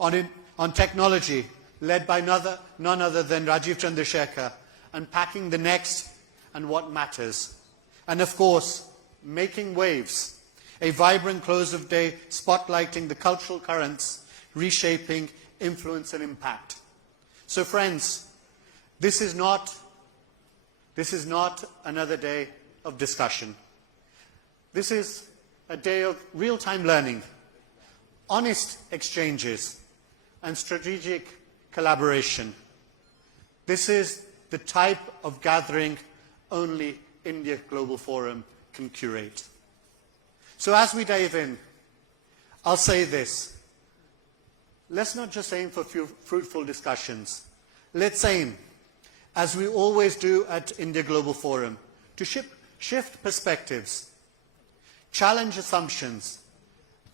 on technology, led by none other than Rajiv Chandrasekhar, unpacking the next and what matters. And of course, making waves, a vibrant close of day spotlighting the cultural currents, reshaping influence and impact. So friends, this is not another day of discussion. This is a day of real-time learning, honest exchanges, and strategic collaboration. This is the type of gathering only India Global Forum can curate. So as we dive in, I'll say this. Let's not just aim for fruitful discussions. Let's aim, as we always do at India Global Forum, to shift perspectives, challenge assumptions,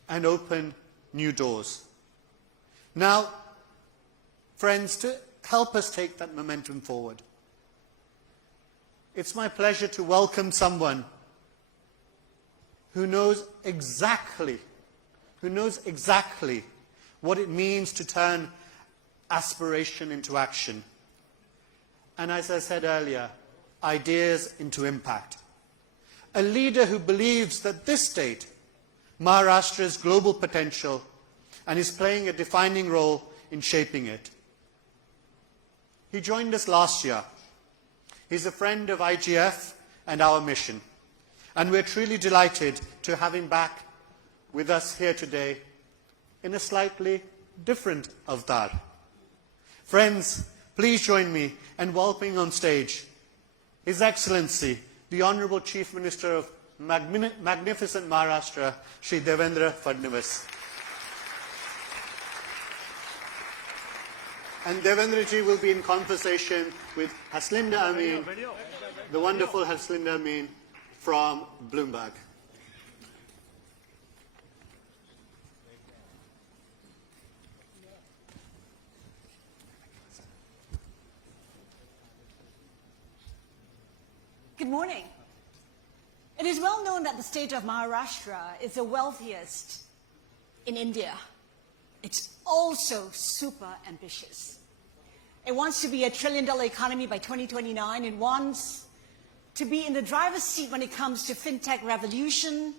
and open new doors. Now, friends, to help us take that momentum forward, it's my pleasure to welcome someone who knows exactly what it means to turn aspiration into action. And as I said earlier, ideas into impact. A leader who believes that this state, Maharashtra's global potential, and is playing a defining role in shaping it. He joined us last year. He's a friend of IGF and our mission. And we're truly delighted to have him back with us here today in a slightly different avatar. Friends, please join me in welcoming on stage His Excellency, the Honorable Chief Minister of magnificent Maharashtra, Shri Devendra Fadnavis. And Devendra ji will be in conversation with Haslinda Amin, the wonderful Haslinda Amin from Bloomberg. Good morning. It is well known that the state of Maharashtra is the wealthiest in India. It's also super ambitious. It wants to be a $1 trillion economy by 2029. It wants to be in the driver's seat when it comes to fintech revolution.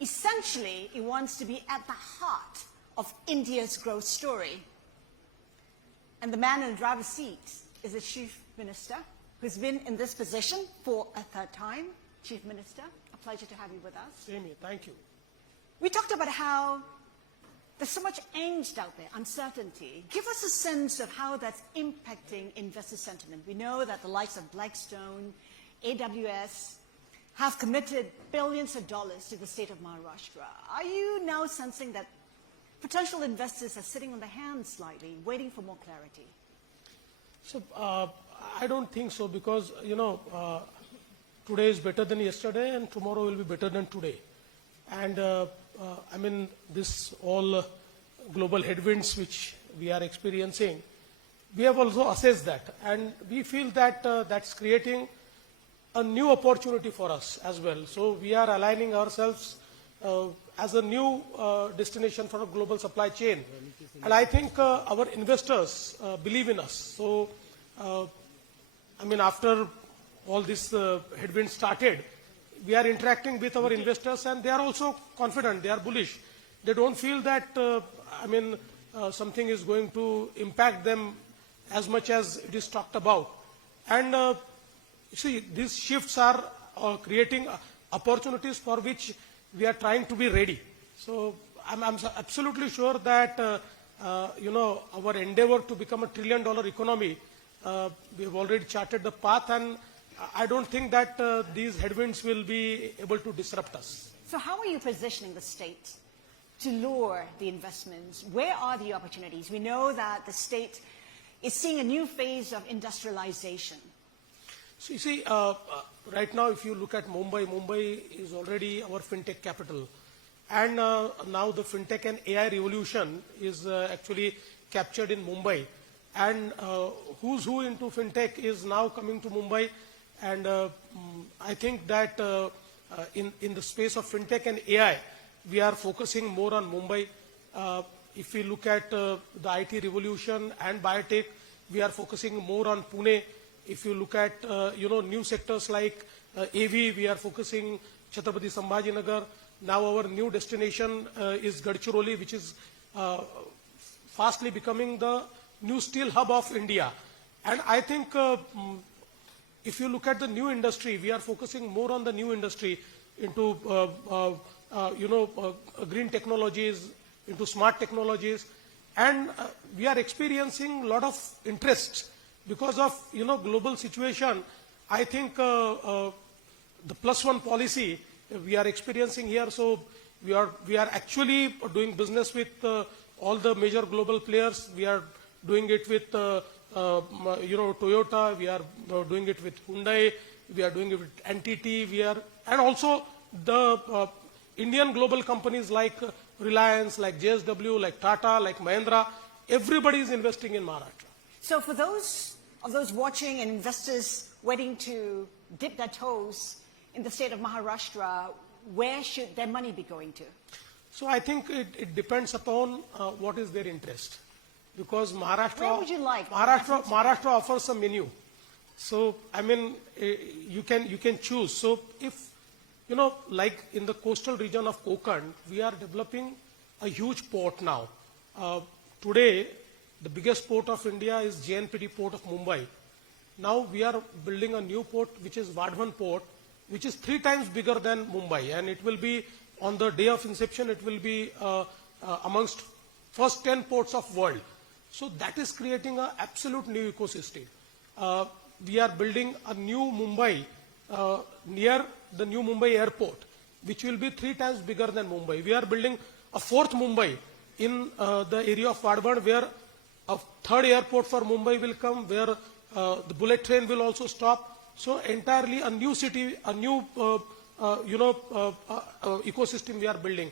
Essentially, it wants to be at the heart of India's growth story. And the man in the driver's seat is the Chief Minister, who's been in this position for a third time. Chief Minister, a pleasure to have you with us. Same here, thank you. We talked about how there's so much angst out there, uncertainty. Give us a sense of how that's impacting investor sentiment. We know that the likes of Blackstone, AWS, have committed billions of dollars to the state of Maharashtra. Are you now sensing that potential investors are sitting on their hands slightly, waiting for more clarity? So, I don't think so, because, today is better than yesterday and tomorrow will be better than today. And I mean, this all global headwinds which we are experiencing, we have also assessed that, and we feel that that's creating a new opportunity for us as well. So we are aligning ourselves as a new destination for a global supply chain. And I think our investors believe in us. So, I mean, after all this headwinds started, we are interacting with our investors, and they are also confident, they are bullish. They don't feel that, something is going to impact them as much as it is talked about. And see, these shifts are creating opportunities for which we are trying to be ready. So I'm absolutely sure that, our endeavor to become a $1 trillion economy, we have already charted the path, and I don't think that these headwinds will be able to disrupt us. So how are you positioning the state to lure the investments? Where are the opportunities? We know that the state is seeing a new phase of industrialization. So you see, right now if you look at Mumbai, Mumbai is already our fintech capital. And now the fintech and AI revolution is actually captured in Mumbai. And who's who into fintech is now coming to Mumbai. And I think that in the space of fintech and AI, we are focusing more on Mumbai. If we look at the IT revolution and biotech, we are focusing more on Pune. If you look at new sectors like AV, we are focusing Chhatrapati Sambhajinagar. Now our new destination is Gadchiroli, which is fastly becoming the new steel hub of India. And I think if you look at the new industry, we are focusing more on the new industry into green technologies, into smart technologies, and we are experiencing a lot of interest because of global situation. I think the +1 policy we are experiencing here. So we are actually doing business with all the major global players. We are doing it with Toyota. We are doing it with Hyundai. We are doing it with NTT. And also the Indian global companies like Reliance, like JSW, like Tata, like Mahindra. Everybody is investing in Maharashtra. So for those watching and investors waiting to dip their toes in the state of Maharashtra, where should their money be going to? So I think it depends upon what is their interest. Because Maharashtra, where would you like? Maharashtra offers a menu. So I mean, you can choose. So if like in the coastal region of Konkan, we are developing a huge port now. Today, the biggest port of India is JNPT port of Mumbai. Now we are building a new port, which is Vadhavan port, which is 3 times bigger than Mumbai, and it will be on the day of inception. It will be amongst first 10 ports of world. So that is creating an absolute new ecosystem. We are building a new Mumbai near the new Mumbai airport, which will be 3 times bigger than Mumbai. We are building a 4th Mumbai in the area of Vadhavan, where a 3rd airport for Mumbai will come, where the bullet train will also stop. So entirely a new city, a new ecosystem we are building.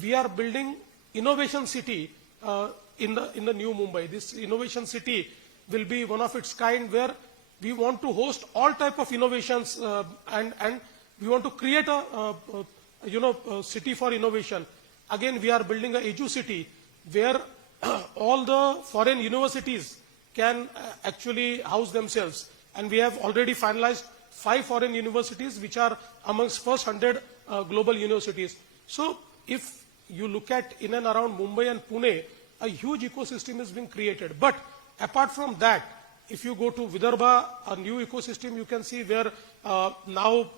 We are building innovation city in the new Mumbai. This innovation city will be one of its kind, where we want to host all type of innovations and we want to create a city for innovation. Again, we are building a Edu city where all the foreign universities can actually house themselves. And we have already finalized 5 foreign universities, which are amongst first 100 global universities. So if you look at in and around Mumbai and Pune, a huge ecosystem is being created. But apart from that, if you go to Vidarbha, a new ecosystem you can see, where now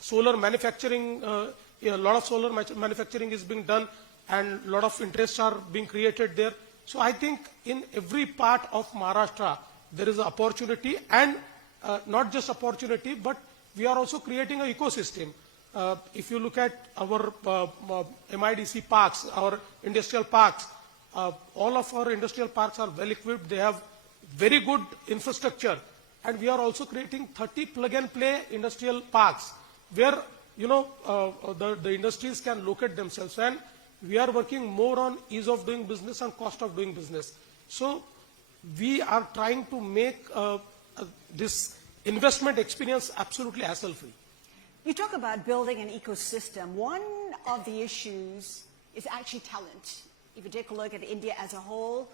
solar manufacturing, a lot of solar manufacturing is being done, and a lot of interests are being created there. So I think in every part of Maharashtra, there is an opportunity, and not just opportunity, but we are also creating an ecosystem. If you look at our MIDC parks, our industrial parks, all of our industrial parks are well equipped. They have very good infrastructure, and we are also creating 30 plug-and-play industrial parks where the industries can locate themselves, and we are working more on ease of doing business and cost of doing business. So we are trying to make this investment experience absolutely hassle-free. You talk about building an ecosystem. One of the issues is actually talent. If you take a look at India as a whole,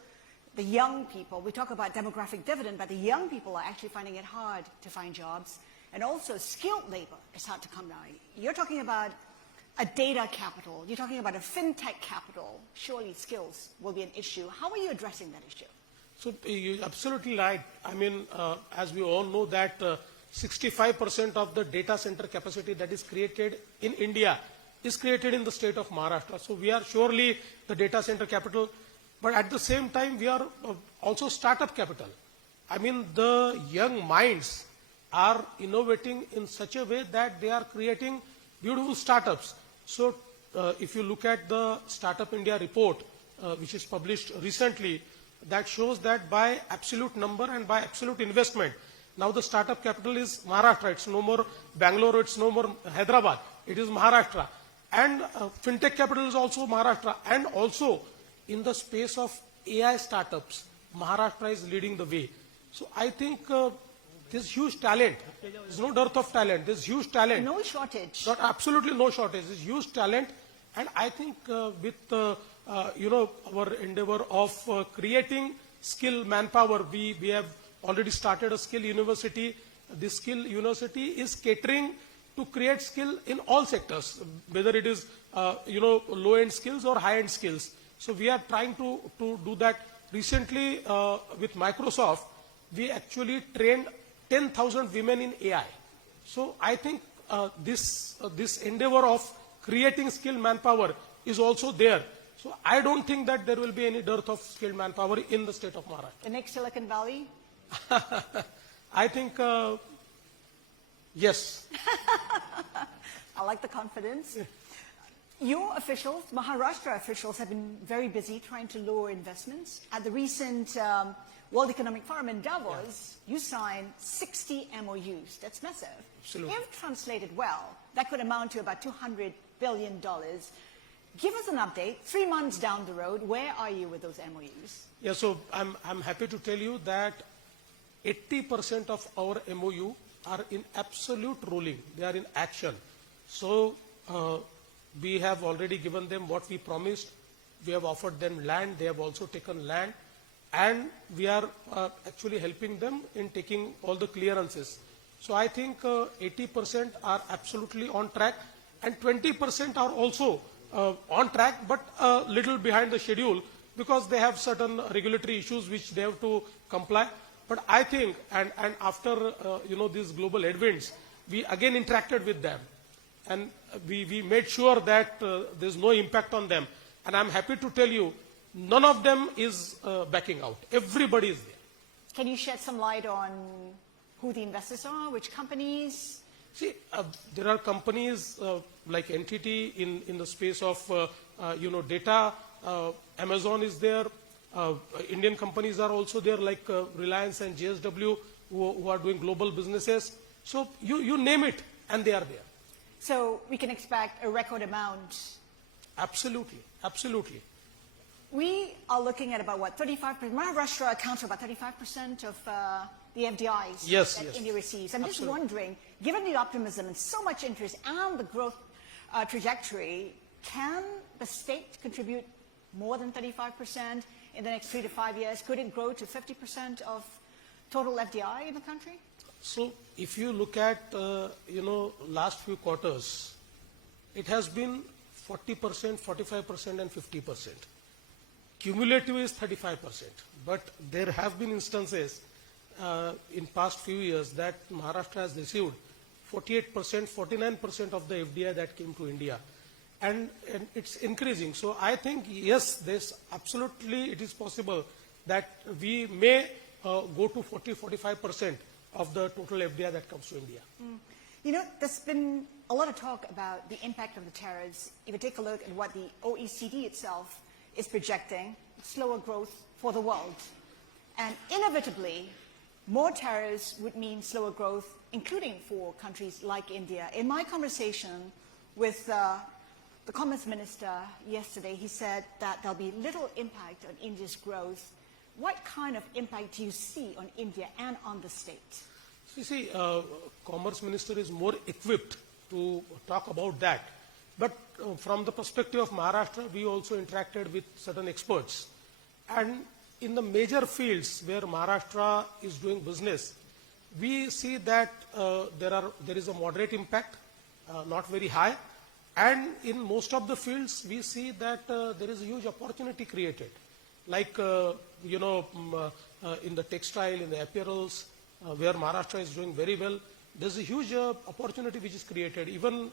the young people, we talk about demographic dividend, but the young people are actually finding it hard to find jobs. And also skilled labor is hard to come by. You're talking about a data capital. You're talking about a fintech capital. Surely skills will be an issue. How are you addressing that issue? So you're absolutely right. I mean, as we all know that 65% of the data center capacity that is created in India is created in the state of Maharashtra. So we are surely the data center capital, but at the same time we are also startup capital. I mean, the young minds are innovating in such a way that they are creating beautiful startups. So if you look at the Startup India report, which is published recently, that shows that by absolute number and by absolute investment, now the startup capital is Maharashtra. It's no more Bangalore, it's no more Hyderabad. It is Maharashtra. And fintech capital is also Maharashtra. And also in the space of AI startups, Maharashtra is leading the way. So I think there's huge talent. There's no dearth of talent. There's huge talent. No shortage. Absolutely no shortage. There's huge talent. And I think with our endeavor of creating skill manpower. We have already started a skill university. This skill university is catering to create skill in all sectors, whether it is low-end skills or high-end skills. So we are trying to do that. Recently, with Microsoft, we actually trained 10,000 women in AI. So I think this endeavor of creating skilled manpower is also there. So I don't think that there will be any dearth of skilled manpower in the state of Maharashtra. The next Silicon Valley? I think, yes. I like the confidence. Your officials, Maharashtra officials, have been very busy trying to lower investments. At the recent World Economic Forum in Davos, you signed 60 MOUs. That's massive. Absolutely. If translated well, that could amount to about $200 billion. Give us an update. 3 months down the road, where are you with those MOUs? Yeah, so I'm happy to tell you that 80% of our MOU are in absolute rolling. They are in action. So we have already given them what we promised. We have offered them land. They have also taken land. And we are actually helping them in taking all the clearances. So I think 80% are absolutely on track. And 20% are also on track, but a little behind the schedule because they have certain regulatory issues which they have to comply. But I think, and after these global headwinds, we again interacted with them. And we made sure that there's no impact on them. And I'm happy to tell you, none of them is backing out. Everybody is there. Can you shed some light on who the investors are, which companies? See, there are companies like NTT in the space of data. Amazon is there. Indian companies are also there, like Reliance and JSW, who are doing global businesses. So you name it, and they are there. So we can expect a record amount. Absolutely, absolutely. We are looking at about, what, 35%? Maharashtra accounts for about 35% of the FDIs that India receives. I'm just wondering, given the optimism and so much interest and the growth trajectory, can the state contribute more than 35% in the next 3 to 5 years? Could it grow to 50% of total FDI in the country? So if you look at, last few quarters, it has been 40%, 45% and 50%. Cumulative is 35%. But there have been instances in past few years that Maharashtra has received 48%, 49% of the FDI that came to India. And it's increasing. So I think, yes, there's absolutely, it is possible that we may go to 40, 45% of the total FDI that comes to India. There's been a lot of talk about the impact of the tariffs. If you take a look at what the OECD itself is projecting, slower growth for the world. And inevitably, more tariffs would mean slower growth, including for countries like India. In my conversation with the Commerce Minister yesterday, he said that there'll be little impact on India's growth. What kind of impact do you see on India and on the state? You see, Commerce Minister is more equipped to talk about that. But from the perspective of Maharashtra, we also interacted with certain experts. And in the major fields where Maharashtra is doing business, we see that there is a moderate impact, not very high. And in most of the fields, we see that there is a huge opportunity created. Like, in the textile, in the apparels, where Maharashtra is doing very well, there's a huge opportunity which is created. Even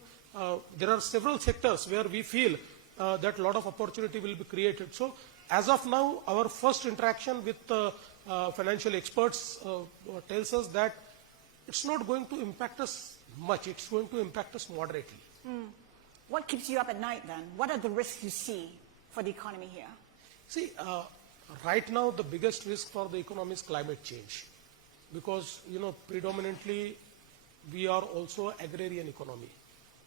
there are several sectors where we feel that a lot of opportunity will be created. So as of now, our first interaction with financial experts tells us that it's not going to impact us much. It's going to impact us moderately. What keeps you up at night then? What are the risks you see for the economy here? See, right now the biggest risk for the economy is climate change. Because, predominantly we are also agrarian economy.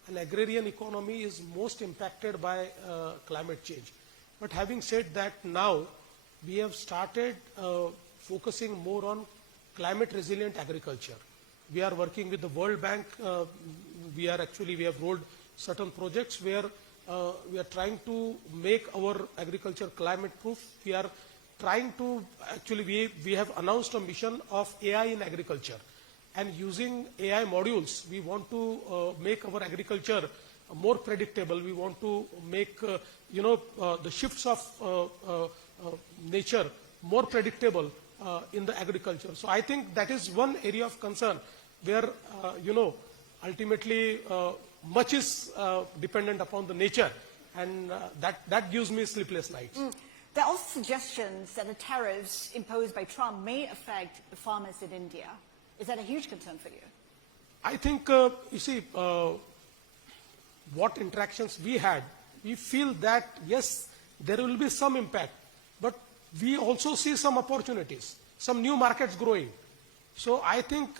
And agrarian economy is most impacted by climate change. But having said that, now we have started focusing more on climate resilient agriculture. We are working with the World Bank. We have rolled certain projects where we are trying to make our agriculture climate proof. We are trying to, actually we have announced a mission of AI in agriculture. And using AI modules, we want to make our agriculture more predictable. We want to make, the shifts of nature more predictable in the agriculture. So I think that is one area of concern where, ultimately much is dependent upon the nature, and that gives me sleepless nights. There are also suggestions that the tariffs imposed by Trump may affect the farmers in India. Is that a huge concern for you? I think, what interactions we had, we feel that, yes, there will be some impact, but we also see some opportunities, some new markets growing. So I think,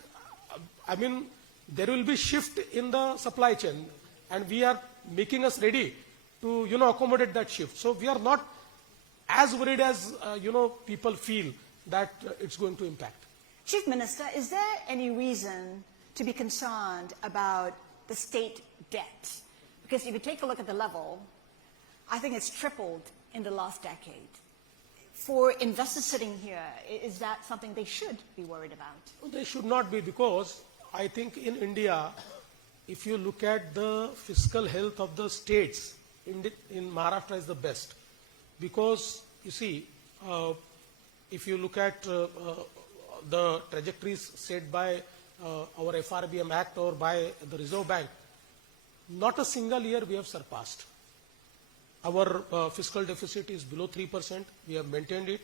there will be shift in the supply chain, and we are making us ready to, accommodate that shift. So we are not as worried as, people feel that it's going to impact. Chief Minister, is there any reason to be concerned about the state debt? Because if you take a look at the level, I think it's tripled in the last decade. For investors sitting here, is that something they should be worried about? They should not be, because I think in India, if you look at the fiscal health of the states, in Maharashtra is the best. Because, you see, if you look at the trajectories set by our FRBM Act or by the Reserve Bank, not a single year we have surpassed. Our fiscal deficit is below 3%. We have maintained it.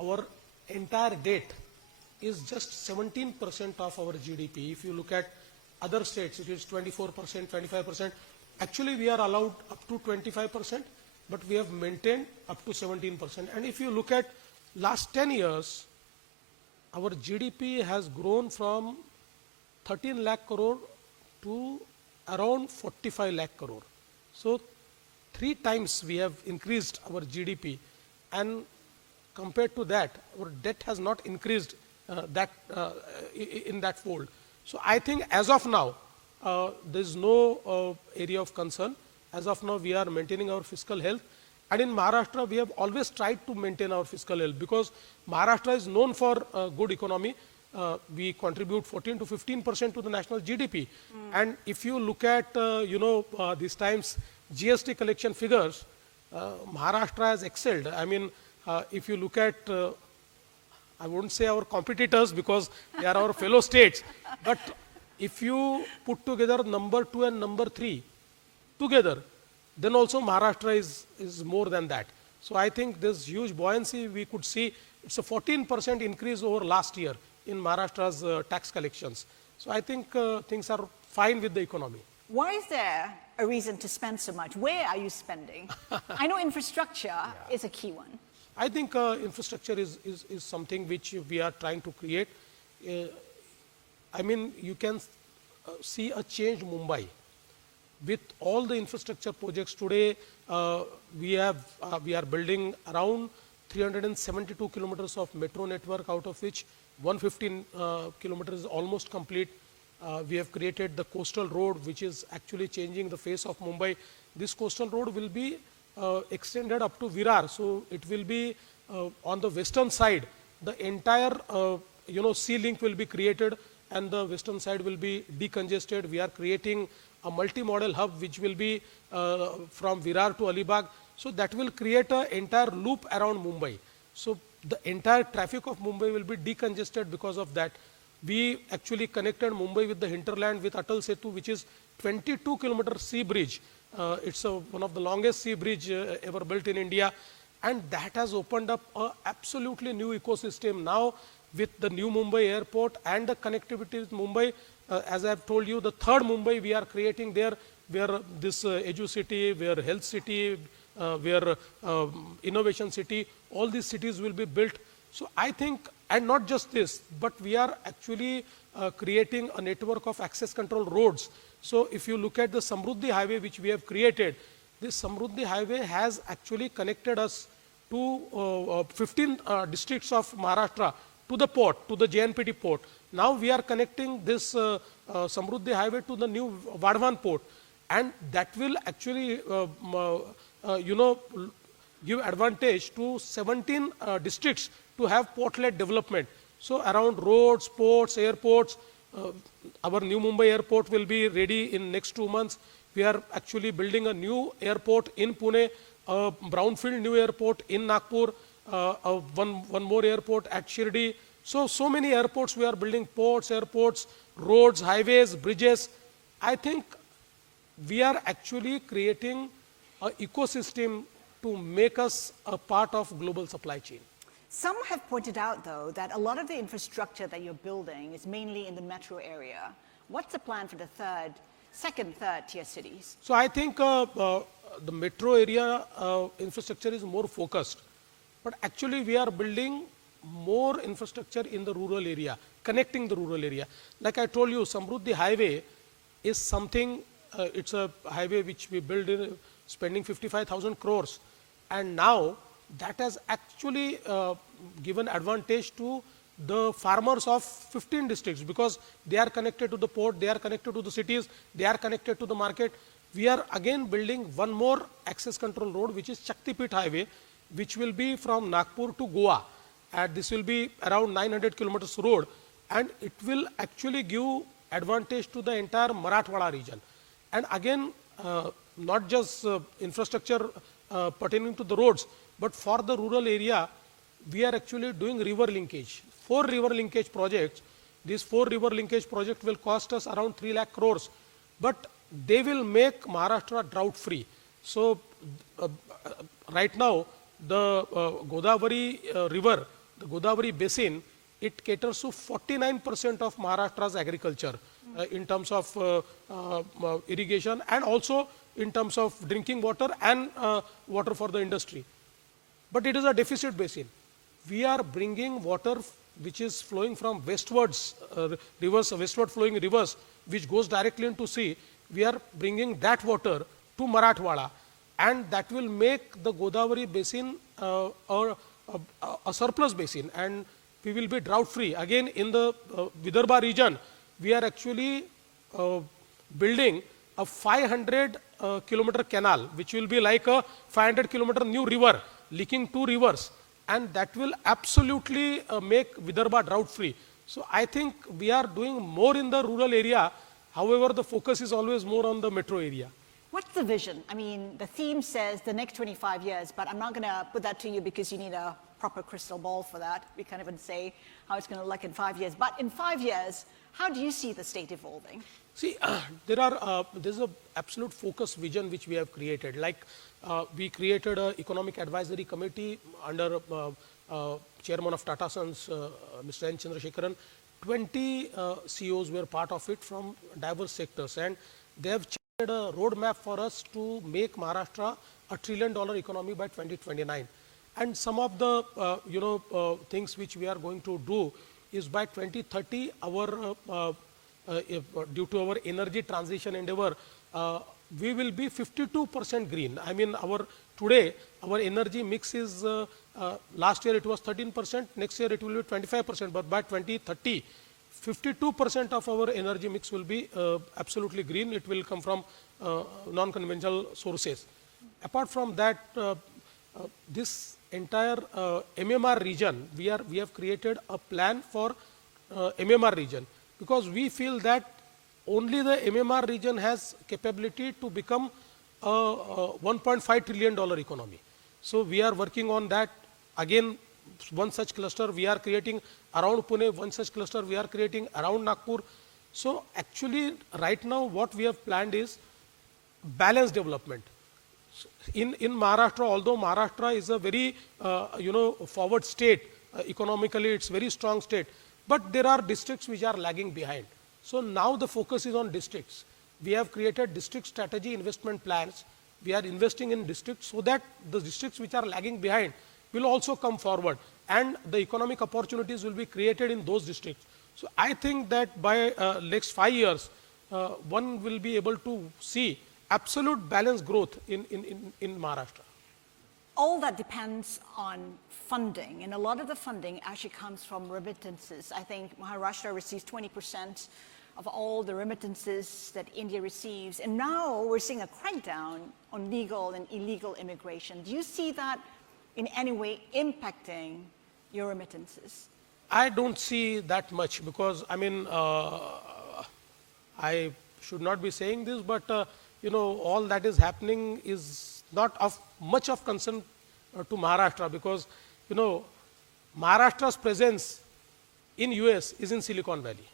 Our entire debt is just 17% of our GDP. If you look at other states, it is 24%, 25%. Actually, we are allowed up to 25%, but we have maintained up to 17%. And if you look at last 10 years, our GDP has grown from 13 lakh crore to around 45 lakh crore. So 3 times we have increased our GDP, and compared to that, our debt has not increased in that fold. So I think as of now, there is no area of concern. As of now, we are maintaining our fiscal health. And in Maharashtra, we have always tried to maintain our fiscal health, because Maharashtra is known for good economy. We contribute 14 to 15% to the national GDP. And if you look at, these times GST collection figures, Maharashtra has excelled. If you look at, I wouldn't say our competitors, because they are our fellow states, but if you put together number 2 and number 3 together, then also Maharashtra is more than that. So I think this huge buoyancy we could see. It's a 14% increase over last year in Maharashtra's tax collections. So I think things are fine with the economy. Why is there a reason to spend so much? Where are you spending? I know infrastructure is a key one. I think infrastructure is something which we are trying to create. You can see a change in Mumbai. With all the infrastructure projects today, we are building around 372 kilometers of metro network, out of which 115 kilometers is almost complete. We have created the coastal road, which is actually changing the face of Mumbai. This coastal road will be extended up to Virar, so it will be on the western side. The entire sea link will be created, and the western side will be decongested. We are creating a multi-modal hub which will be from Virar to Alibag. So that will create an entire loop around Mumbai. So the entire traffic of Mumbai will be decongested because of that. We actually connected Mumbai with the hinterland with Atal Setu, which is 22-kilometer sea bridge. It's one of the longest sea bridge ever built in India. And that has opened up an absolutely new ecosystem now with the new Mumbai airport and the connectivity with Mumbai. As I have told you, the third Mumbai we are creating there, where this Edu City, where Health City, where Innovation City, all these cities will be built. So I think, and not just this, but we are actually creating a network of access control roads. So if you look at the Samruddhi Highway which we have created, this Samruddhi Highway has actually connected us to 15 districts of Maharashtra to the port, to the JNPT port. Now we are connecting this Samruddhi Highway to the new Vadhavan port. and that will actually give advantage to 17 districts to have port-led development. So around roads, ports, airports, our new Mumbai airport will be ready in next 2 months. We are actually building a new airport in Pune, a brownfield new airport in Nagpur, one more airport at Shirdi. So many airports we are building, ports, airports, roads, highways, bridges. I think we are actually creating an ecosystem to make us a part of global supply chain. Some have pointed out, though, that a lot of the infrastructure that you're building is mainly in the metro area. What's the plan for the second, third tier cities? So I think the metro area infrastructure is more focused. But actually we are building more infrastructure in the rural area, connecting the rural area. Like I told you, Samruddhi Highway is something, it's a highway which we built in spending 55,000 crores. And now that has actually given advantage to the farmers of 15 districts, because they are connected to the port, they are connected to the cities, they are connected to the market. We are again building one more access control road, which is Shaktipit Highway, which will be from Nagpur to Goa. And this will be around 900 kilometers road, and it will actually give advantage to the entire Marathwada region. And again, not just infrastructure pertaining to the roads, but for the rural area, we are actually doing river linkage. 4 river linkage projects. These 4 river linkage projects will cost us around 3 lakh crores, but they will make Maharashtra drought free. So right now, the Godavari river, the Godavari basin, it caters to 49% of Maharashtra's agriculture in terms of irrigation, and also in terms of drinking water and water for the industry. But it is a deficit basin. We are bringing water which is flowing from westwards, rivers, westward flowing rivers, which goes directly into sea. We are bringing that water to Marathwada, and that will make the Godavari basin a surplus basin, and we will be drought free. Again, in the Vidarbha region, we are actually building a 500 kilometer canal, which will be like a 500 kilometer new river, linking 2 rivers, and that will absolutely make Vidarbha drought free. So I think we are doing more in the rural area. However, the focus is always more on the metro area. What's the vision? I mean, the theme says the next 25 years, but I'm not going to put that to you because you need a proper crystal ball for that. We can't even say how it's going to look in 5 years. But in 5 years, how do you see the state evolving? See, there's an absolute focus vision which we have created. Like we created an economic advisory committee under chairman of Tata Sons, Mr. N. Chandrasekharan. 20 CEOs were part of it from diverse sectors, and they have a roadmap for us to make Maharashtra a $1 trillion economy by 2029. And some of the things which we are going to do is by 2030, our due to our energy transition endeavor, we will be 52% green. I mean, today our energy mix is last year it was 13%, next year it will be 25%, but by 2030, 52% of our energy mix will be absolutely green. It will come from non-conventional sources. Apart from that, this entire MMR region, we have created a plan for MMR region, because we feel that only the MMR region has capability to become a $1.5 trillion economy. So we are working on that. Again, one such cluster we are creating around Pune, one such cluster we are creating around Nagpur. So actually right now what we have planned is balanced development. In Maharashtra, although Maharashtra is a very forward state, economically it's very strong state, but there are districts which are lagging behind. So now the focus is on districts. We have created district strategy investment plans. We are investing in districts so that the districts which are lagging behind will also come forward, and the economic opportunities will be created in those districts. So I think that by next 5 years, one will be able to see absolute balanced growth in Maharashtra. All that depends on funding, and a lot of the funding actually comes from remittances. I think Maharashtra receives 20% of all the remittances that India receives. And now we're seeing a crackdown on legal and illegal immigration. Do you see that in any way impacting your remittances? I don't see that much because, I mean, I should not be saying this, but you know, all that is happening is not of much of concern to Maharashtra because, you know, Maharashtra's presence in US is in Silicon Valley.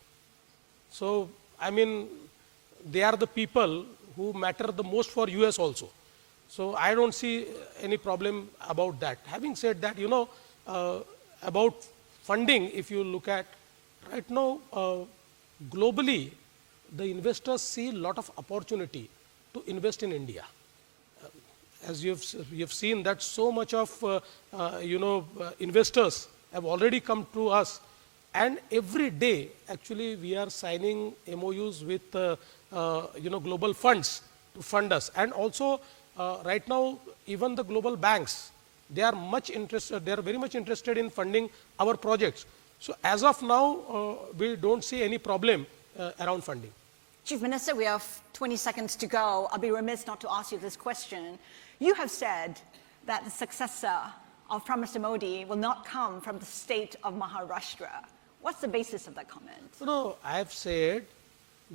So, I mean, they are the people who matter the most for US also. So, I don't see any problem about that. Having said that, you know, about funding, if you look at right now, globally, the investors see a lot of opportunity to invest in India. As you've seen that so much of, investors have already come to us, and every day, actually, we are signing MOUs with, global funds to fund us. And also, right now, even the global banks, they are much interested, they are very much interested in funding our projects. So as of now, we don't see any problem around funding. Chief Minister, we have 20 seconds to go. I'll be remiss not to ask you this question. You have said that the successor of Prime Minister Modi will not come from the state of Maharashtra. What's the basis of that comment? No, I have said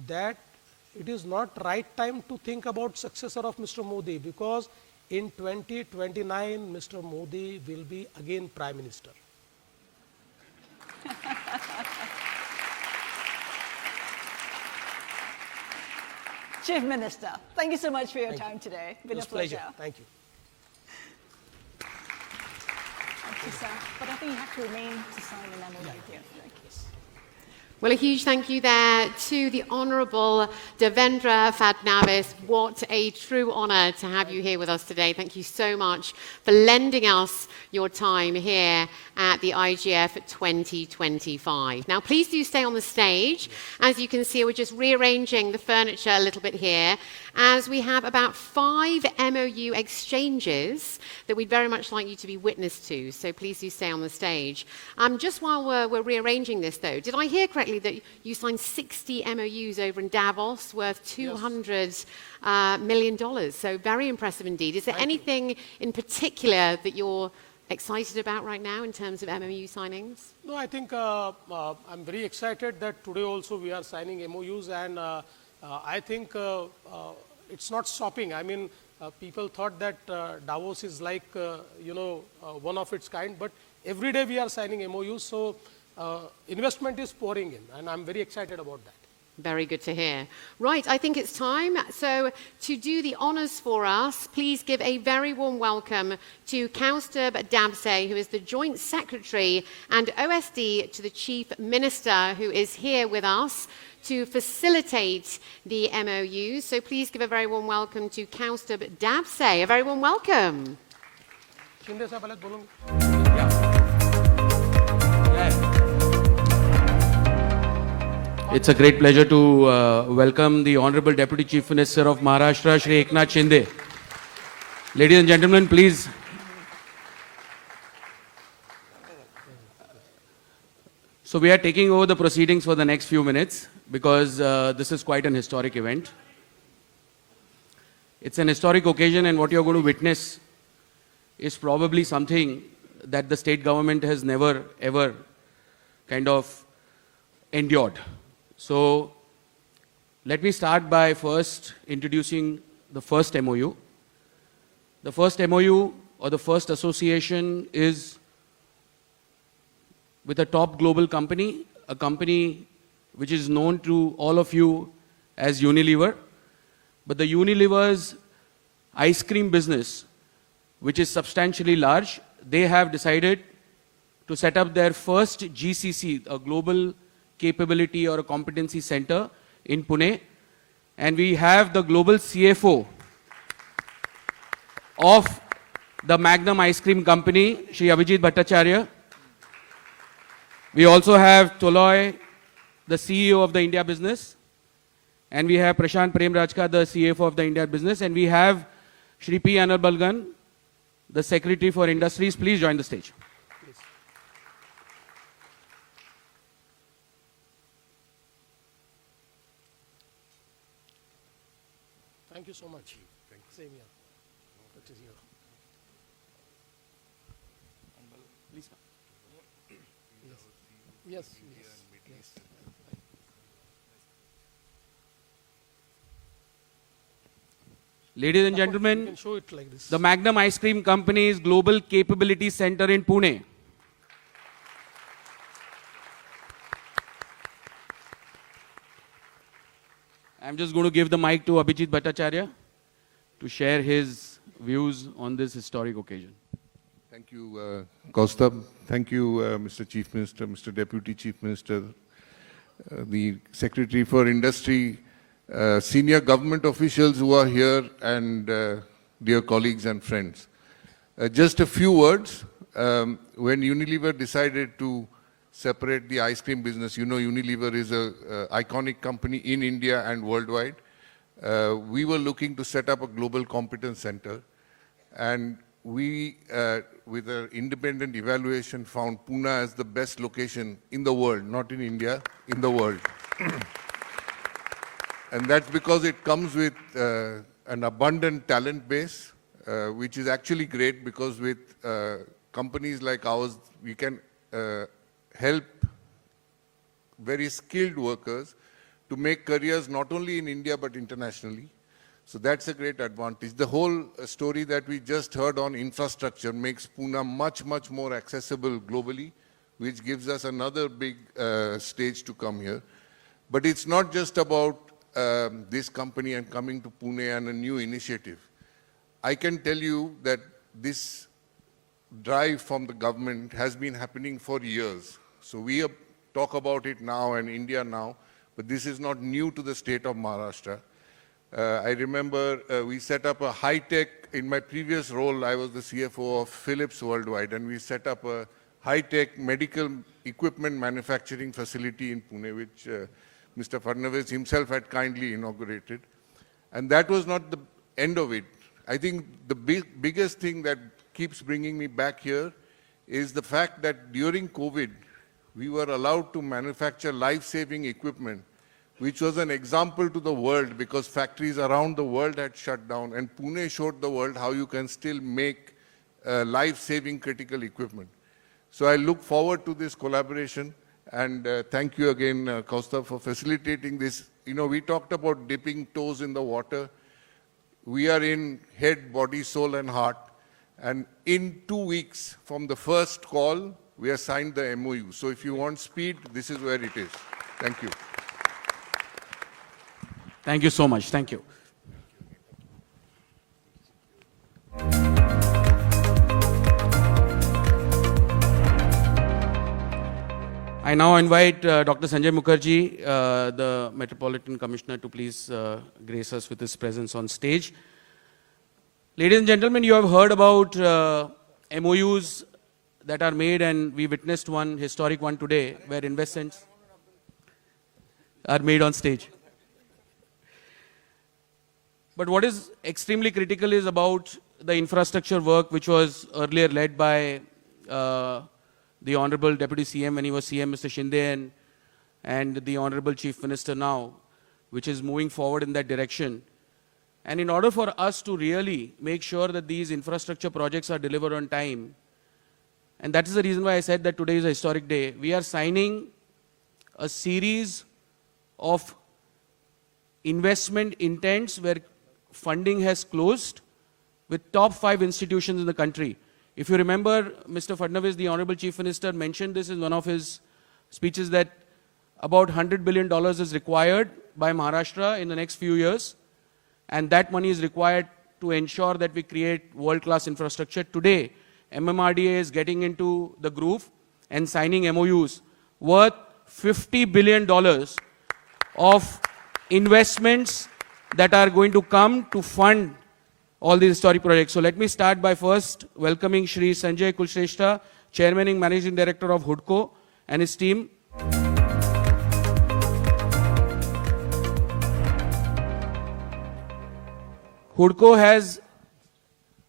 that it is not right time to think about successor of Mr. Modi because in 2029, Mr. Modi will be again Prime Minister. Chief Minister, thank you so much for your time today. It's been a pleasure. Thank you. Thank you, sir. But I think you have to remain to sign an MOU here. Thank you. Well, a huge thank you there to the Honourable Devendra Fadnavis. What a true honour to have you here with us today. Thank you so much for lending us your time here at the IGF 2025. Now, please do stay on the stage. As you can see, we're just rearranging the furniture a little bit here as we have about 5 MOU exchanges that we'd very much like you to be witness to. So please do stay on the stage. Just while we're rearranging this, though, did I hear correctly that you signed 60 MOUs over in Davos worth $200 million? So very impressive indeed. Is there anything in particular that you're excited about right now in terms of MOU signings? No, I think I'm very excited that today also we are signing MOUs, and I think it's not stopping. I mean, people thought that Davos is like, one of its kind, but every day we are signing MOUs, so investment is pouring in, and I'm very excited about that. Very good to hear. Right, I think it's time. So to do the honours for us, please give a very warm welcome to Kaustubh Dabse, who is the Joint Secretary and OSD to the Chief Minister, who is here with us to facilitate the MOUs. So please give a very warm welcome to Kaustubh Dabse. A very warm welcome. It's a great pleasure to welcome the Honorable Deputy Chief Minister of Maharashtra, Shri Eknath Shinde. Ladies and gentlemen, please. So we are taking over the proceedings for the next few minutes because this is quite an historic event. It's an historic occasion, and what you're going to witness is probably something that the state government has never, ever kind of endured. So let me start by first introducing the first MOU. The first MOU or the first association is with a top global company, a company which is known to all of you as Unilever. But the Unilever's ice cream business, which is substantially large, they have decided to set up their first GCC, a global capability or a competency center in Pune. And we have the global CFO of the Magnum ice cream company, Shri Abhijit Bhattacharya. We also have Toloy, the CEO of the India business. And we have Prashant Premrajka, the CFO of the India business. And we have Shri P. Anarbalgan, the Secretary for Industries. Please join the stage. Thank you so much. Same here. Good to see you. Please come. Yes, yes. Ladies and You gentlemen, can show it like this. the Magnum Ice Cream Company's Global Capability Center in Pune. I'm just going to give the mic to Abhijit Bhattacharya to share his views on this historic occasion. Thank you, Kaustubh. Thank you, Mr. Chief Minister, Mr. Deputy Chief Minister, the Secretary for Industry, senior government officials who are here, and dear colleagues and friends. Just a few words. When Unilever decided to separate the ice cream business, you know Unilever is an iconic company in India and worldwide. We were looking to set up a global competence center, and we, with an independent evaluation, found Pune as the best location in the world, not in India, in the world. And that's because it comes with an abundant talent base, which is actually great, because with companies like ours, we can help very skilled workers to make careers not only in India but internationally. So that's a great advantage. The whole story that we just heard on infrastructure makes Pune much, much more accessible globally, which gives us another big stage to come here. But it's not just about this company and coming to Pune and a new initiative. I can tell you that this drive from the government has been happening for years. So we talk about it now and India now, but this is not new to the state of Maharashtra. I remember we set up a high-tech, in my previous role, I was the CFO of Philips Worldwide, and we set up a high-tech medical equipment manufacturing facility in Pune, which Mr. Fadnavis himself had kindly inaugurated. And that was not the end of it. I think the biggest thing that keeps bringing me back here is the fact that during COVID, we were allowed to manufacture life-saving equipment, which was an example to the world, because factories around the world had shut down, and Pune showed the world how you can still make life-saving critical equipment. So I look forward to this collaboration, and thank you again, Kaustubh, for facilitating this. You know, we talked about dipping toes in the water. We are in head, body, soul, and heart, and in 2 weeks from the first call, we have signed the MOU. So if you want speed, this is where it is. Thank you. Thank you so much. Thank you. I now invite Dr. Sanjay Mukherjee, the Metropolitan Commissioner, to please grace us with his presence on stage. Ladies and gentlemen, you have heard about MOUs that are made, and we witnessed one historic one today where investments are made on stage. But what is extremely critical is about the infrastructure work, which was earlier led by the Honorable Deputy CM when he was CM, Mr. Shinde, and the Honorable Chief Minister now, which is moving forward in that direction. And in order for us to really make sure that these infrastructure projects are delivered on time, and that is the reason why I said that today is a historic day, we are signing a series of investment intents where funding has closed with top 5 institutions in the country. If you remember, Mr. Fadnavis, the Honorable Chief Minister, mentioned this in one of his speeches, that about $100 billion is required by Maharashtra in the next few years, and that money is required to ensure that we create world-class infrastructure. Today, MMRDA is getting into the groove and signing MOUs worth $50 billion of investments that are going to come to fund all these historic projects. So let me start by first welcoming Shri Sanjay Kulshrestha, Chairman and Managing Director of HUDCO, and his team. HUDCO has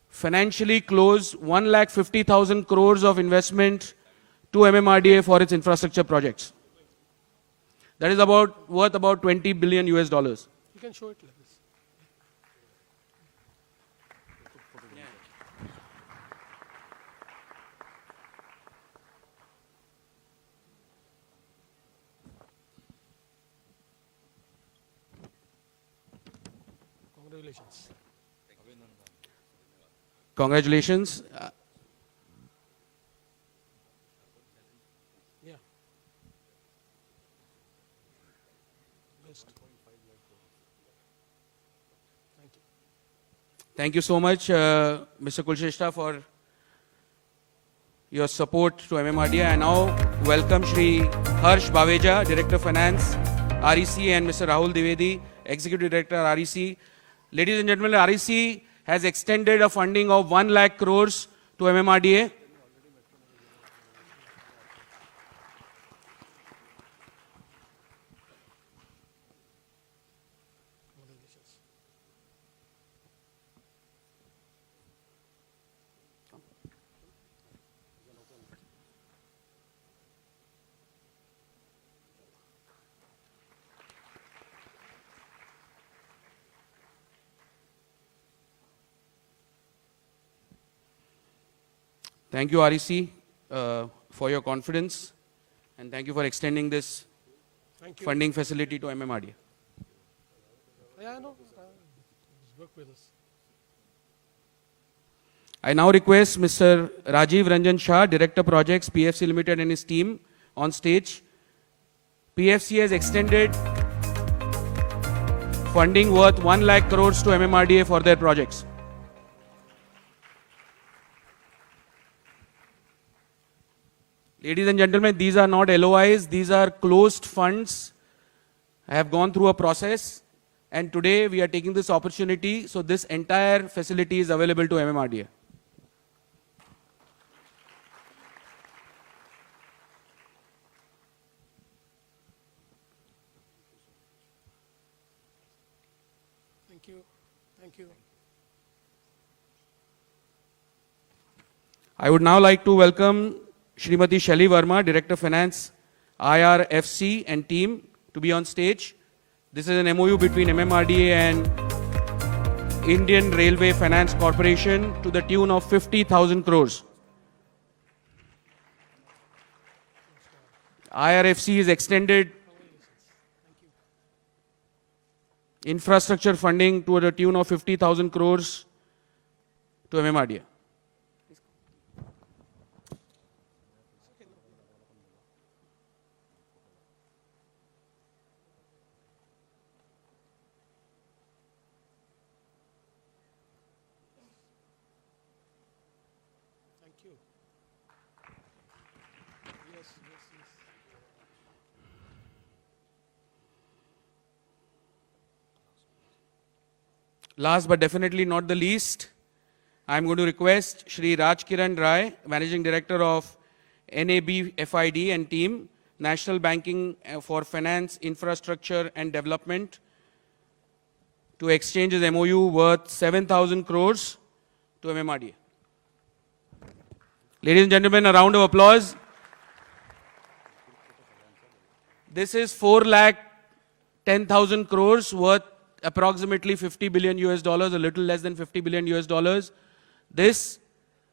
financially closed 1,50,000 crores of investment to MMRDA for its infrastructure projects. That is worth about $20 billion US. You can show it like this. Congratulations. Congratulations. Yeah. Best. Thank you. Thank you so much, Mr. Kulshrestha, for your support to MMRDA. I now welcome Shri Harsh Baveja, Director Finance, REC, and Mr. Rahul Dwivedi, Executive Director, REC. Ladies and gentlemen, REC has extended a funding of 1 lakh crores to MMRDA. Thank you, REC, for your confidence, and thank you for extending this Thank you. funding facility to MMRDA. Yeah, I know. Work with us. I now request Mr. Rajiv Ranjan Shah, Director Projects, PFC Limited, and his team on stage. PFC has extended funding worth 1 lakh crores to MMRDA for their projects. Ladies and gentlemen, these are not LOIs, these are closed funds. I have gone through a process, and today we are taking this opportunity, so this entire facility is available to MMRDA. Thank you. Thank you. I would now like to welcome Srimati Shelly Verma, Director Finance, IRFC, and team to be on stage. This is an MOU between MMRDA and Indian Railway Finance Corporation to the tune of 50,000 crores. IRFC is extended infrastructure funding to the tune of 50,000 crores to MMRDA. Thank you. Yes, yes, yes. Last but definitely not the least, I am going to request Shri Raj Kiran Rai, Managing Director of NAB FID and team, National Banking for Finance, Infrastructure and Development, to exchange his MOU worth 7,000 crores to MMRDA. Ladies and gentlemen, a round of applause. This is 4,10,000 crores worth approximately 50 billion US dollars, a little less than 50 billion US dollars. This,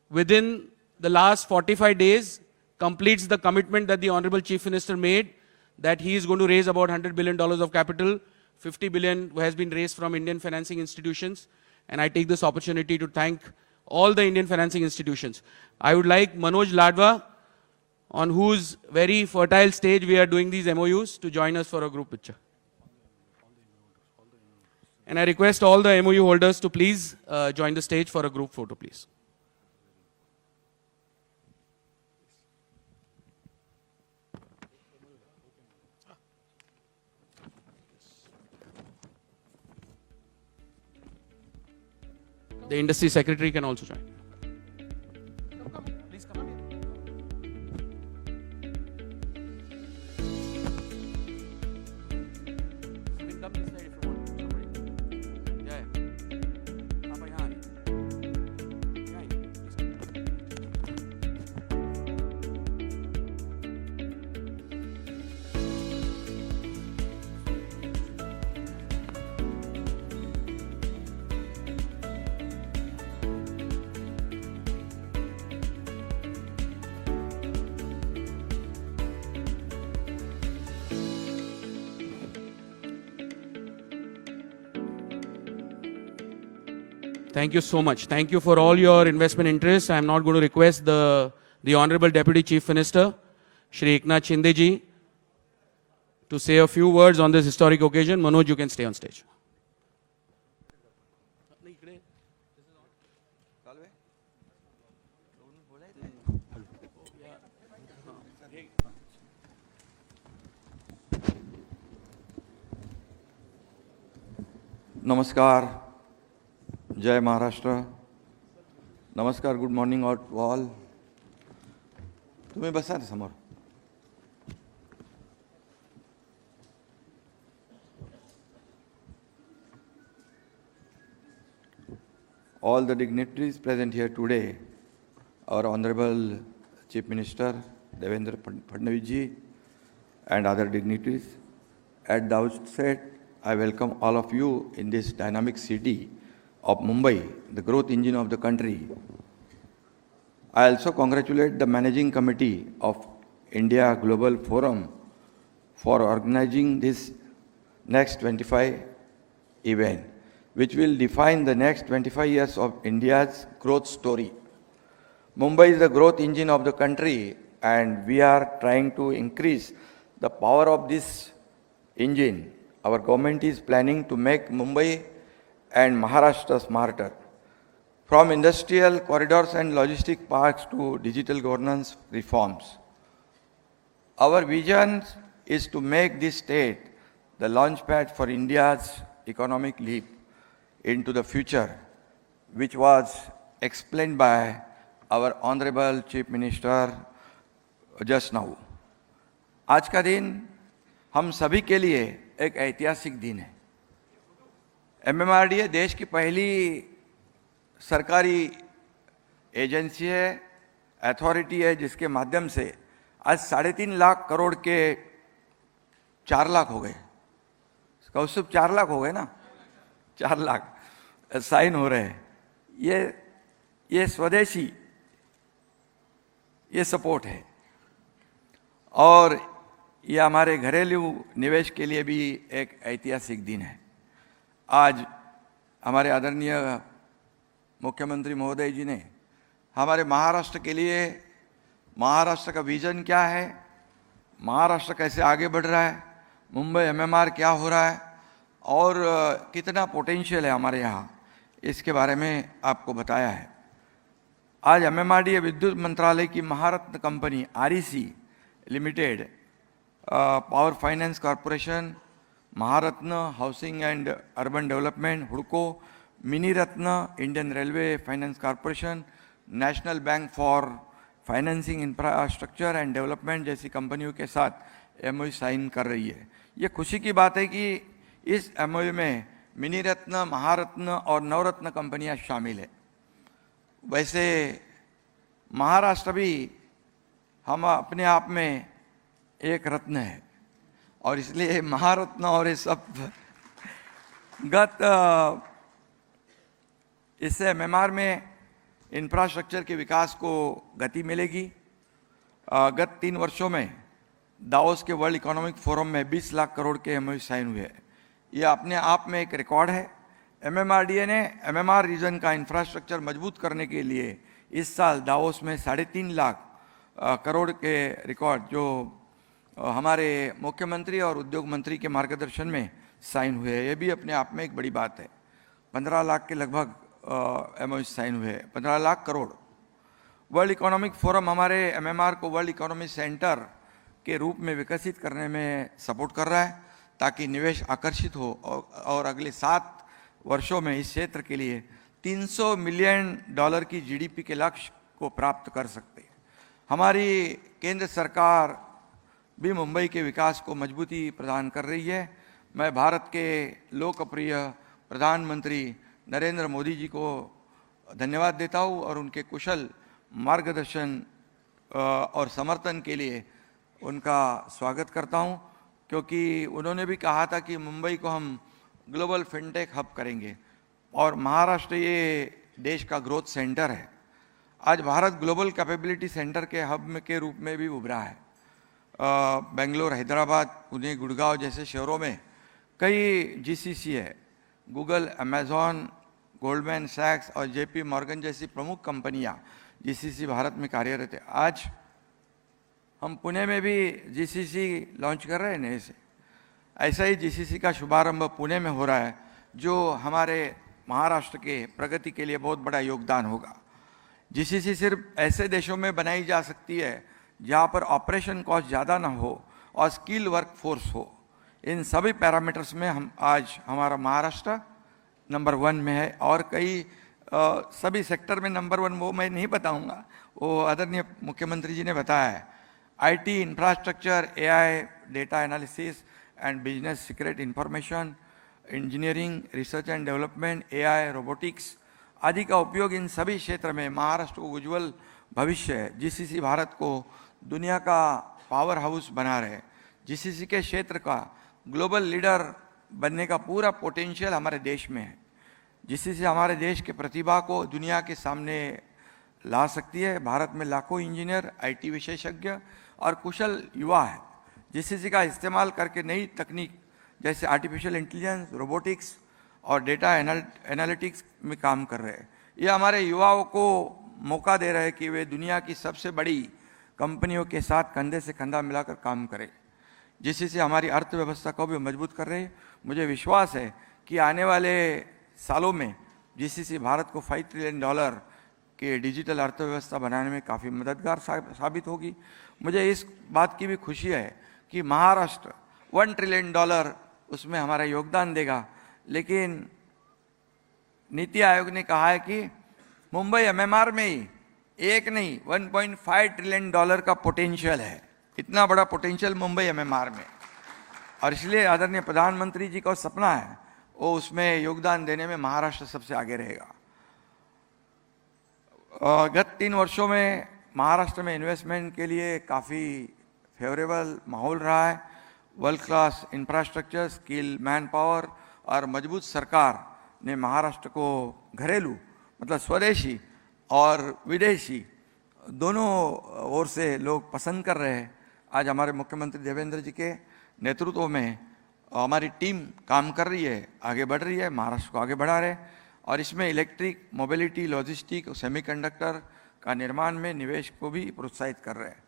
within the last 45 days, completes the commitment that the Honorable Chief Minister made that he is going to raise about $100 billion of capital. 50 billion has been raised from Indian financing institutions. And I take this opportunity to thank all the Indian financing institutions. I would like Manoj Ladwa, on whose very fertile stage we are doing these MOUs, to join us for a group picture. And I request all the MOU holders to please join the stage for a group photo, please. The industry secretary can also join. Please come on. You can come this side if you want. Somebody. Yeah. Papa, yahan aaiye. Yahan aaiye. Thank you so much. Thank you for all your investment interests. I am not going to request the Honorable Deputy Chief Minister, Shri Eknath Shinde ji, to say a few words on this historic occasion. Manoj, you can stay on stage. नमस्कार, जय महाराष्ट्र. नमस्कार, good morning all. तुम्ही बसा ना समोर. All the dignitaries present here today, our Honorable Chief Minister Devendra Fadणवीस ji and other dignitaries. At the outset, I welcome all of you in this dynamic city of Mumbai, the growth engine of the country. I also congratulate the Managing Committee of India Global Forum for organizing this next 25 event, which will define the next 25 years of India's growth story. Mumbai is the growth engine of the country, and we are trying to increase the power of this engine. Our government is planning to make Mumbai and Maharashtra smarter. From industrial corridors and logistic parks to digital governance reforms. Our vision is to make this state the launchpad for India's economic leap into the future, which was explained by our Honorable Chief Minister just now. आज का दिन हम सभी के लिए एक ऐतिहासिक दिन है. MMRDA देश की पहली सरकारी एजेंसी है, अथॉरिटी है, जिसके माध्यम से आज 3.5 लाख करोड़ के 4 लाख हो गए. कौशुभ 4 लाख हो गए ना, 4 लाख साइन हो रहे हैं. ये स्वदेशी ये सपोर्ट है, और ये हमारे घरेलू निवेश के लिए भी एक ऐतिहासिक दिन है. आज हमारे आदरणीय मुख्यमंत्री महोदय जी ने हमारे महाराष्ट्र के लिए, महाराष्ट्र का विजन क्या है, महाराष्ट्र कैसे आगे बढ़ रहा है, मुंबई MMR क्या हो रहा है और कितना पोटेंशियल है हमारे यहाँ, इसके बारे में आपको बताया है. आज MMRDA विद्युत मंत्रालय की Maharatna company REC Limited, Power Finance Corporation, Maharatna Housing and Urban Development हुडको, mini Ratna Indian Railway Finance Corporation, National Bank for Financing Infrastructure and Development जैसी कंपनियों के साथ MOU साइन कर रही है. ये खुशी की बात है कि इस MOU में मिनी रत्न, महारत्न और नवरत्न कंपनियां शामिल है. वैसे महाराष्ट्र भी हम अपने आप में एक रत्न है, और इसलिए महारत्न और ये सब इससे MMR में इंफ्रास्ट्रक्चर के विकास को गति मिलेगी. गत 3 वर्षों में दावोस के वर्ल्ड इकोनॉमिक फोरम में 20 लाख करोड़ के MOU साइन हुए. यह अपने आप में एक रिकॉर्ड है. MMRDA ने MMR रीजन का इंफ्रास्ट्रक्चर मजबूत करने के लिए इस साल दावोस में 3.5 लाख करोड़ के रिकॉर्ड जो हमारे मुख्यमंत्री और उद्योग मंत्री के मार्गदर्शन में साइन हुए हैं, ये भी अपने आप में एक बड़ी बात है. 15 लाख के लगभग MOU साइन हुए हैं, 15 lakh crore. World economic forum हमारे MMR को वर्ल्ड इकोनॉमिक सेंटर के रूप में विकसित करने में सपोर्ट कर रहा है, ताकि निवेश आकर्षित हो और अगले 7 वर्षों में इस क्षेत्र के लिए $300 मिलियन की GDP के लक्ष्य को प्राप्त कर सकते हैं. हमारी केंद्र सरकार भी मुंबई के विकास को मजबूती प्रदान कर रही है. मैं भारत के लोकप्रिय प्रधानमंत्री नरेंद्र मोदी जी को धन्यवाद देता हूँ और उनके कुशल मार्गदर्शन और समर्थन के लिए उनका स्वागत करता हूँ, क्योंकि उन्होंने भी कहा था कि मुंबई को हम ग्लोबल फिनटेक हब करेंगे, और महाराष्ट्र ये देश का ग्रोथ सेंटर है. आज भारत ग्लोबल कैपेबिलिटी सेंटर के हब के रूप में भी उभरा है. बेंगलोर, हैदराबाद, पुणे, गुड़गांव जैसे शहरों में कई GCC है. गूगल, अमेज़ॉन, गोल्डमैन सैक्स और जेपी मॉर्गन जैसी प्रमुख कंपनियां जीसीसी भारत में कार्यरत है। आज हम पुणे में भी जीसीसी लॉन्च कर रहे हैं नए से। ऐसा ही जीसीसी का शुभारंभ पुणे में हो रहा है, जो हमारे महाराष्ट्र के प्रगति के लिए बहुत बड़ा योगदान होगा। जीसीसी सिर्फ ऐसे देशों में बनाई जा सकती है जहां पर ऑपरेशन कॉस्ट ज़्यादा ना हो और स्किल वर्क फोर्स हो। इन सभी पैरामीटर्स में हम आज हमारा महाराष्ट्र नंबर 1 में है, और कई सभी सेक्टर में नंबर 1 वो मैं नहीं बताऊंगा, वो आदरणीय मुख्यमंत्री जी ने बताया है। IT, infrastructure, AI, data analysis and business secret information, engineering, research and development, AI, robotics आदि का उपयोग इन सभी क्षेत्र में महाराष्ट्र को उज्ज्वल भविष्य है। जीसीसी भारत को दुनिया का पावर हाउस बना रहे। जीसीसी के क्षेत्र का ग्लोबल लीडर बनने का पूरा पोटेंशियल हमारे देश में है। जीसीसी हमारे देश के प्रतिभा को दुनिया के सामने ला सकती है। भारत में लाखों इंजीनियर, आईटी विशेषज्ञ और कुशल युवा है। जीसीसी का इस्तेमाल करके नई तकनीक जैसे आर्टिफिशियल इंटेलिजेंस, रोबोटिक्स और डेटा एनालिटिक्स में काम कर रहे हैं। ये हमारे युवाओं को मौका दे रहे हैं कि वे दुनिया की सबसे बड़ी कंपनियों के साथ कंधे से कंधा मिलाकर काम करें। जीसीसी हमारी अर्थव्यवस्था को भी मजबूत कर रही है। मुझे विश्वास है कि आने वाले सालों में जीसीसी भारत को $5 ट्रिलियन के डिजिटल अर्थव्यवस्था बनाने में काफ़ी मददगार साबित होगी। मुझे इस बात की भी खुशी है कि महाराष्ट्र $1 ट्रिलियन उसमें हमारा योगदान देगा, लेकिन नीति आयोग ने कहा है कि मुंबई एमएमआर में ही एक नहीं $1.5 ट्रिलियन का पोटेंशियल है। इतना बड़ा पोटेंशियल मुंबई एमएमआर में, और इसलिए आदरणीय प्रधानमंत्री जी का सपना है वो उसमें योगदान देने में महाराष्ट्र सबसे आगे रहेगा। गत 3 वर्षों में महाराष्ट्र में इन्वेस्टमेंट के लिए काफ़ी फेवरेबल माहौल रहा है। World class infrastructure, skill man power और मजबूत सरकार ने महाराष्ट्र को घरेलू मतलब स्वदेशी और विदेशी दोनों ओर से लोग पसंद कर रहे हैं। आज हमारे मुख्यमंत्री देवेंद्र जी के नेतृत्व में हमारी टीम काम कर रही है, आगे बढ़ रही है, महाराष्ट्र को आगे बढ़ा रहे हैं, और इसमें इलेक्ट्रिक मोबिलिटी, लॉजिस्टिक और सेमीकंडक्टर का निर्माण में निवेश को भी प्रोत्साहित कर रहे हैं।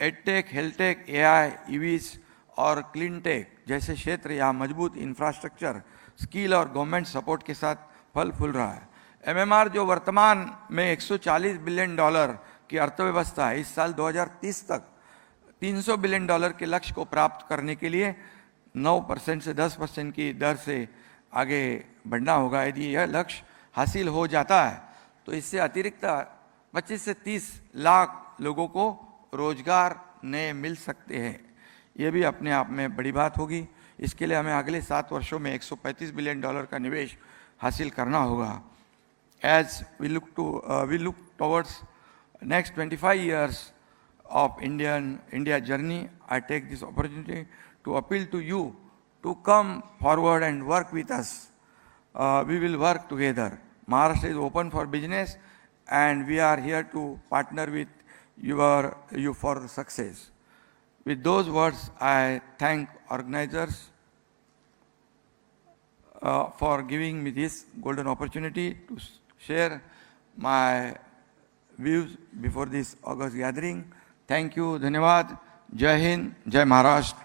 एडटेक, हेल्थटेक, एआई, ईवीज और क्लीन टेक जैसे क्षेत्र यहाँ मजबूत इंफ्रास्ट्रक्चर, स्किल और गवर्नमेंट सपोर्ट के साथ फल फूल रहा है। एमएमआर जो वर्तमान में $140 बिलियन की अर्थव्यवस्था है, इस साल 2030 तक $300 बिलियन के लक्ष्य को प्राप्त करने के लिए 9% से 10% की दर से आगे बढ़ना होगा। यदि यह लक्ष्य हासिल हो जाता है तो इससे अतिरिक्त 25 से 30 लाख लोगों को रोजगार नए मिल सकते हैं। ये भी अपने आप में बड़ी बात होगी। इसके लिए हमें अगले 7 वर्षों में $135 बिलियन का निवेश हासिल करना होगा। As we look towards next 25 years of India journey, I take this opportunity to appeal to you to come forward and work with us. We will work together. Maharashtra is open for business, and we are here to partner with you for success. With those words, I thank organizers for giving me this golden opportunity to share my views before this August gathering. Thank you. Dhanyawad. Jai Hind. Jai Maharashtra.